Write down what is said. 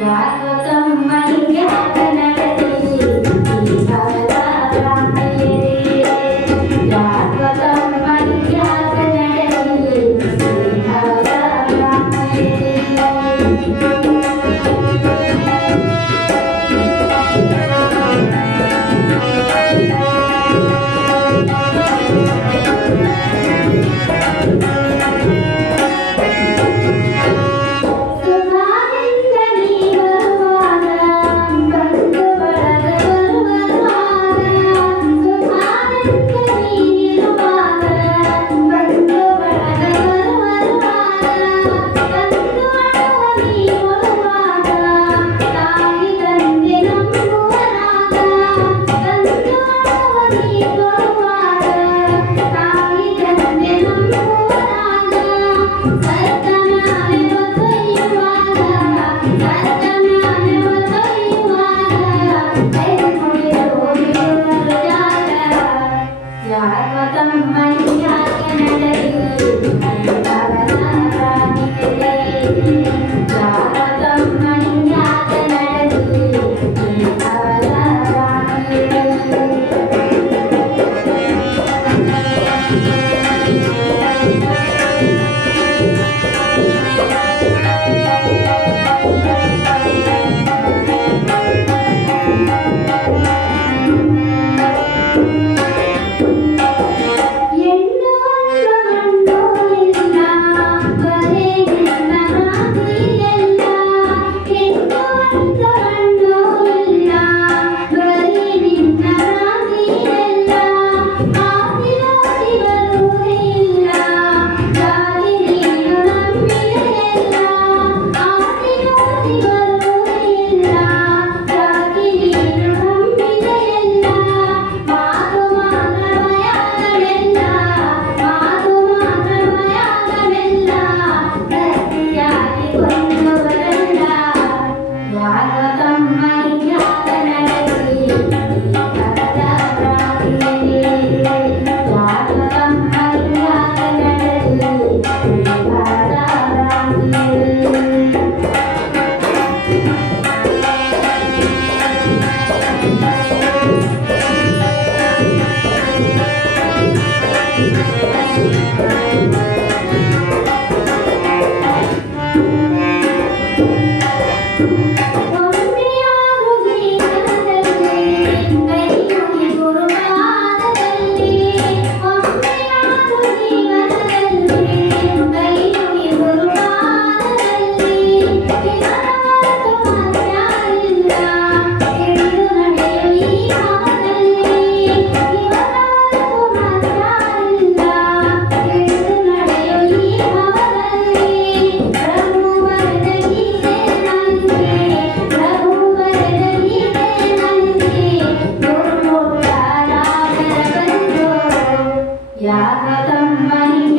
Yeah. యాగతమ్మని